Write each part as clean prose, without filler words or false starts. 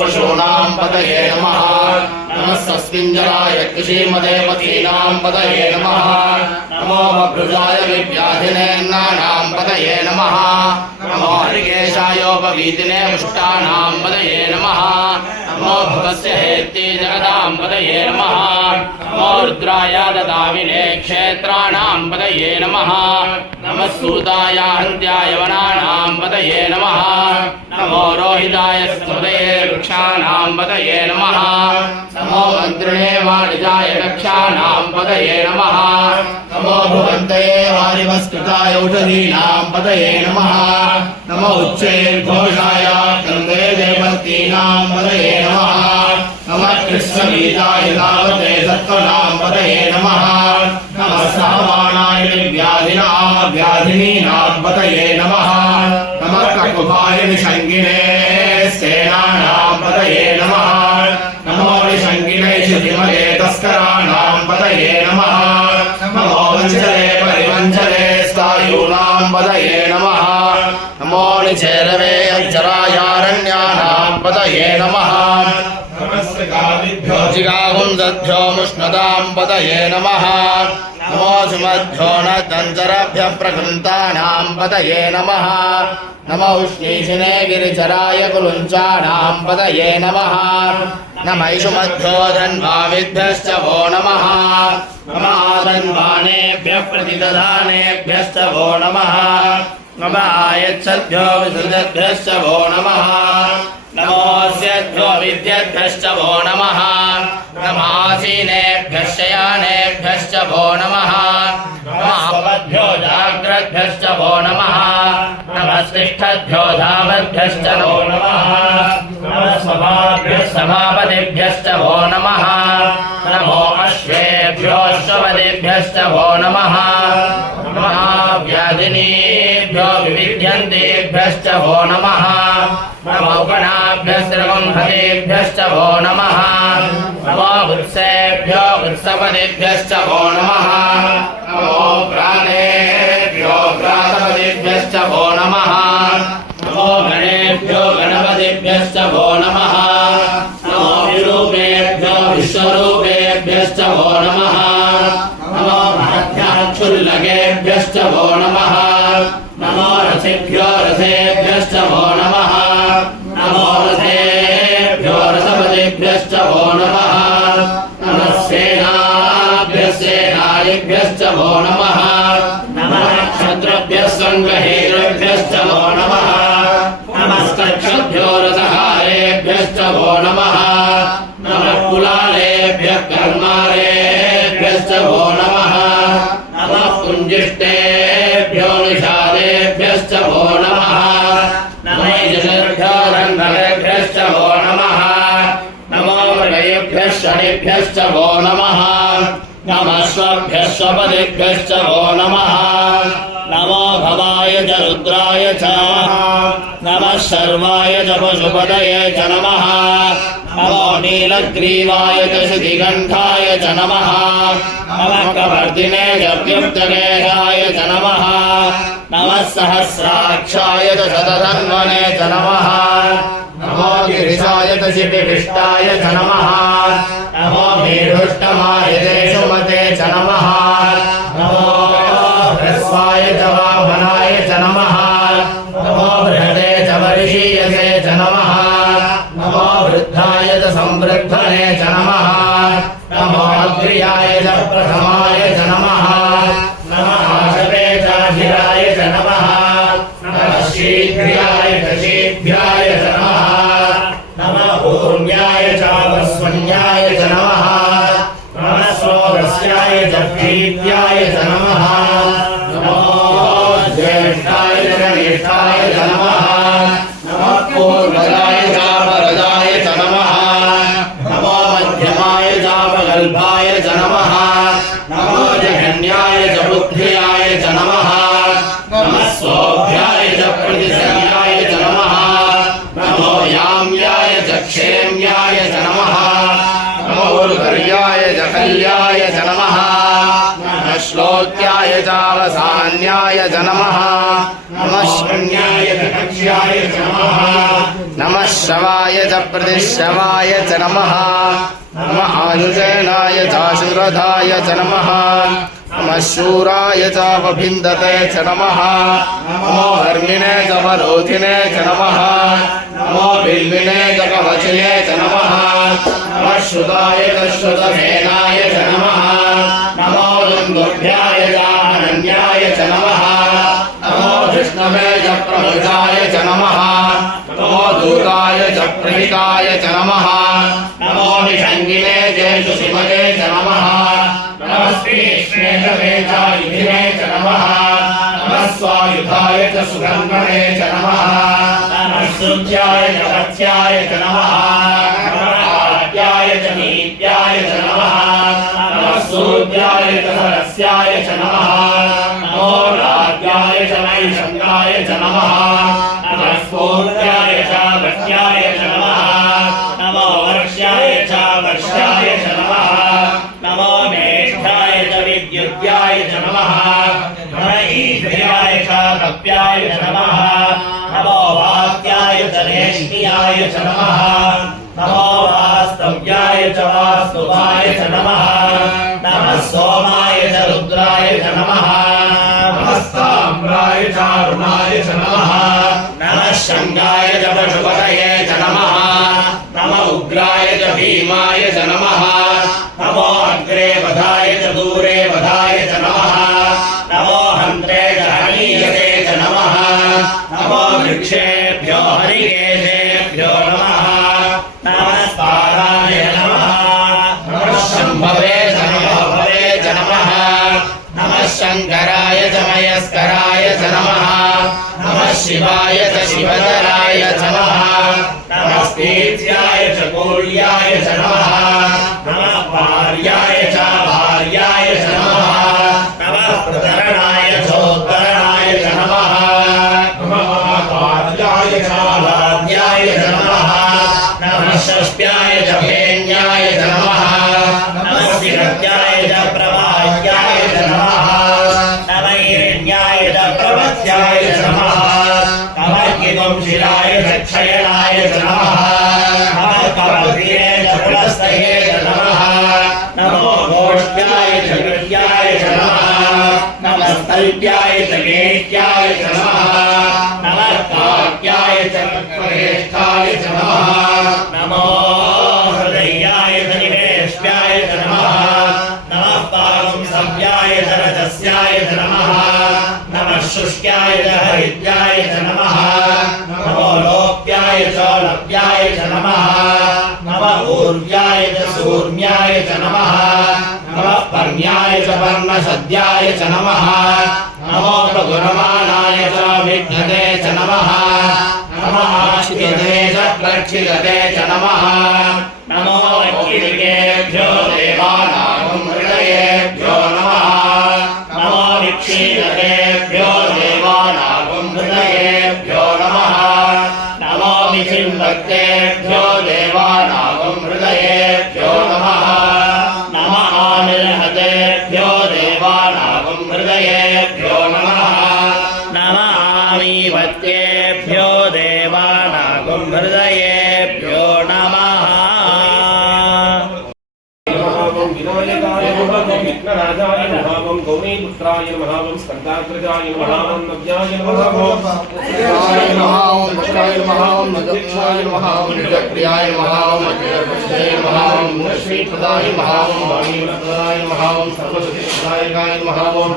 पशूनां पतये नमः नमः सस्मिञ्जराय कृषिमदेवतीनां पतये नमः नमो बभ्रुजाय विव्याधिनेन्नानां पतये नमः नमो हरिकेशायोपवीतिने पुष्टानां पतये नमः नमो भवस्य हेत्ति जगदां पतये नमः नमो रुद्राय ददाविने क्षेत्राणां पतये नमः नमः सूताय हन्त्याय वनानां पतये नमः नमो रोहिताय स्तुतये वृक्षाणां पतये नमः नमो मन्त्रिणे वाणिजाय कक्षाणां पतये नमः नमो भुवन्तये वारिवस्कृताय औषधीनां पतये नमः नमो उच्चैर्घोषाय कन्दे देवतीनां पतये नमः नमः कृष्णगीताय तावते सत्त्वनां पतये नमः नमः सामानाय व्याधिनीनां पतये नमः नमः ककुभाय निषङ्गिने सेनानां पतये नमः नमो निषङ्गिने क्षितिमले तस्कराणां पतये नमः नमो वञ्चले परिवञ्चले स्थायूनां पतये नमः नमो निचेरवे अजरायारण्यानां पतये नमः जिगाहुन्दभ्यो मुष्णदां पतये नमः नमो सुमध्यो न तञ्जरभ्यः प्रकृन्तानां पतये नमः नमो उष्णीषिणे गिरिचराय कुलुञ्चानां पतये नमः नमैषुमध्यो धन्वाविद्भ्यश्च वो नमः नमः धन्वानेभ्यः प्रतिदधानेभ्यश्च वो नमः नमः आयच्छद्भ्यो विसृजद्भ्यश्च वो नमः नमोऽस्यद्भ्यो विद्यद्भ्यश्च वो नमः नमः आसीनेभ्यः शयानेभ्यश्च वो नमः नमः स्वपद्भ्यो जाग्रद्भ्यश्च वो नमः नमः तिष्ठद्भ्यो धावद्भ्यश्च वो नमः नमः स्वभाभ्यः सभापतिभ्यश्च वो नमः नमो अश्वेभ्यो अश्वपतिभ्यश्च वो नमः नमः व्याधिनीभ्यो विविध्यन्तेभ्यश्च वो नमः नमो गणाभ्यस्त्रिगुंहतेभ्यश्च वो नमः नमो वृत्सेभ्यो वृत्सपतिभ्यश्च वो नमः नमो प्राणेभ्यो प्राणपतिभ्यश्च वो नमः नमो गणेभ्यो गणपतिभ्यश्च वो नमः नमो विरूपेभ्यो विश्वरूपेभ्यश्च वो नमः नमो महत्याक्षुल्लकेभ्यश्च वो नमः नमो रथेभ्यो रथेभ्यश्च वो नमः नमो रथेभ्यो रथपतिभ्यश्च वो नमः नमः सेनाभ्यः सेनायिभ्यश्च वो नमः नमः क्षत्रभ्यः सङ्गहेरभ्यश्च वो नमः नमस्तक्षभ्यो रथहारेभ्यश्च वो नमः नमः कुलालेभ्यः कर्मारेभ्यश्च वो नमः नमः कुञ्जिष्टेभ्यो निषादेभ्यश्च वो नमः नमो यजभ्यो रन्धरेभ्यश्च वो नमः नमो मृगेभ्यः शनिभ्यश्च वो नमः नमः स्वभ्यः स्वपतिभ्यश्च वो नमः नमो भवाय च रुद्राय च नमः शर्वाय च पशुपतये च नमः नमो नीलग्रीवाय च शितिकण्ठाय च नमः नमः कवर्दिने च व्युक्तकेशाय च नमः नमः सहस्राक्षाय च शतधन्वने च नमः नमो गिरिशाय च शिपिविष्टाय च नमः नमो मेरुष्टमाय देशुमते च नमः नमो ह्रस्वाय च वामनाय च नमः नमो बृहते च वर्षीयसे च नमः नमो वृद्धाय च संवृद्धने च नमः नमो अग्र्याय च प्रथमाय च नमः नमः आशवे च अहिराय च नमः नमः शीघ्र्याय च शीघ्राय च नमः नमः ऊर्म्याय च वस्वन्याय च नमः नमः स्वोदस्याय च प्रीत्याय च नमः नमो ज्येष्ठाय च कनिष्ठाय च नमः नमः पूर्वजाय च परजाय च नमः नमो मध्यमाय च अपगल्भाय च नमः नमो जघन्याय च बुद्ध्याय च नमः नमः सोऽभ्याय च प्रतिसंज्ञाय च नमः नमो याम्याय च क्षेम्याय च नमः नमो उर्वर्याय च कल्याय च नमः नमः श्लोक्याय च अवसान्याय च नमः नमः शून्याय च प्रतिश्याय च नमः नमः शवाय च प्रतिशवाय च नमः नमः आयुजनाय चाशुरधाय च नमः नमः शूराय च वभिन्दते च नमः नमो हर्मिणे च वरोधिने च नमः नमो बिल्विने च कवचिने च नमः नमः श्रुताय च श्रुतसेनाय च नमः नमो दुन्दुभ्याय च अनन्याय च नमः नमो विष्णवे च प्रभुजाय च नमः नमो दूताय च प्रहिताय च नमः नमो निषङ्गिने च सुषिमते च नमः नमः श्रीष्णेशवे च युधिने च नमः नमः स्वायुधाय च सुगन्धने च नमः नमः सुज्याय च वत्स्याय च नमः नमः आद्याय च नीत्याय च नमः नमः सूर्याय च सरस्याय च नमः नमो राज्याय च नैषङ्गाय च नमः नमः स्फूर्त्याय च वृष्ट्याय च नमः नमो वर्ष्याय च वर्ष्याय च नमः नमो मेष्ठाय च विद्युत्याय च नमः नमः ईश्वर्याय च कप्याय च नमः नमो वाक्याय च नेष्ट्याय च नमः नमो वास्तव्याय च वास्तुवाय च नमः नमः सोमाय च रुद्राय च नमः नमः साम्राय च अरुणाय च नमः नमः शङ्गाय च पशुपतये च नमः नमः उग्राय च भीमाय च नमः नमो अग्रे वधाय च दूरे वधाय च नमः नमो हन्त्रे च हनीयते च नमः नमो वृक्षेभ्यो हरिकेशेभ्यो नमः नमः स्पादाय नमः नमः शम्भवे च नमः नमः शङ्कराय च मयस्कराय च नमः नमः शिवाय च शिवधराय च नमः नमः स्फीत्याय च कूल्याय च नमः नमः भार्याय च भार्याय च नमः नमः प्रतरणाय चोत्तरणाय च नमः नमः आद्याय च आद्याय च नमः नमः षष्ट्याय च भेन्याय च नमः नमः विरत्याय च प्रवाह्याय च नमः नमः हिरण्याय च प्रवत्याय च नमः नमः किदुंशिलाय च क्षयणाय च नमः नमः कवत्ये च पुलस्तये च नमः नमो गोष्ठ्याय च गृह्याय च नमः नमः स्तल्प्याय च गेष्ट्याय च नमः नमः काक्याय च ज्येष्ठाय च नमः नमो हृदयाय च निवेश्याय च नमः नमः पावंसव्याय च रजस्याय च नमः नमः शुष्क्याय च हरिद्याय च नमः नमो लोप्याय च लव्याय च नमः नमः ऊर्व्याय च सूर्म्याय च नमः नमः पर्ण्याय च पर्णसद्याय च नमः नमो प्रगुणमानाय च विघ्नते च नमः नमः आश्रिते च प्रक्षिलते च नमः नमो अखिलेभ्यो देवानां हृदयेभ्यो नमः नमो विक्षीलतेभ्यो देवानां हृदयेभ्यो नमः नमो विचिन्वक्तेभ्यो देवानां हृदयेभ्यो नमः नमः आमिर्हतेभ्यो देवानां हृदयेभ्यो नमः नमः आमीवत्येभ्यो देवानां हृदयेभ्यो नमः विनायकाय नमः विघ्नराजाय नमः गौरीपुत्राय नमः स्कन्दाग्रजाय नमः नव्याय नमः शिवाय नमः ओम भद्राय नमः ओम नजक्षाय नमः ओम निजप्रियाय नमः ओम अजयप्रदाय नमः ओम श्रीप्रदाय नमः ओम वाणीप्रदाय नमः ओम सर्वसिद्धिदायकाय नमः ओम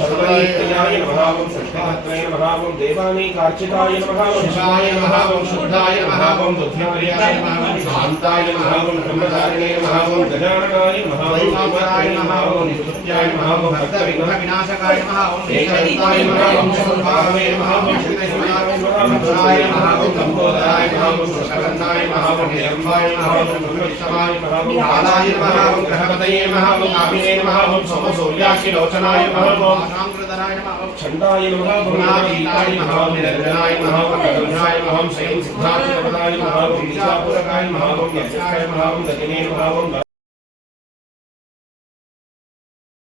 सर्वैक्याय नमः ओम सत्यात्मने नमः ओम देवानीकार्चिताय नमः ओम शिवाय नमः ओम शुद्धाय नमः ओम दुध्यार्याय नमः ओम शान्ताय नमः ओम ब्रह्मचारिणे नमः ओम गजाननाय नमः ओम देवाय नमः ओम नित्याय नमः ओम भक्तविघ्नविनाशकाय नमः ओम एकदन्ताय नमः ओम शम्भावे नमः ओम श्रीदेवाय नमः ओम भद्राय नमः ओम लम्बोदराय नमः ओम शरण्णाय नमः ओम निरम्बाय नमः ओम ब्रह्मविष्णवाय नमः ओम कालाय नमः ओम ग्रहपतये नमः ओम कामिने नमः ओम सोमसूर्याक्षिलोचनाय नमः ओम शांकृतराय नमः ओम छन्दाय नमः ओम नागीताय नमः ओम निरञ्जनाय नमः ओम गगनाय नमः ओम स्वयं सिद्धार्थपदाय नमः ओम विशापुरकाय नमः ओम यज्ञाय नमः ओम दक्षिणे नमः ओम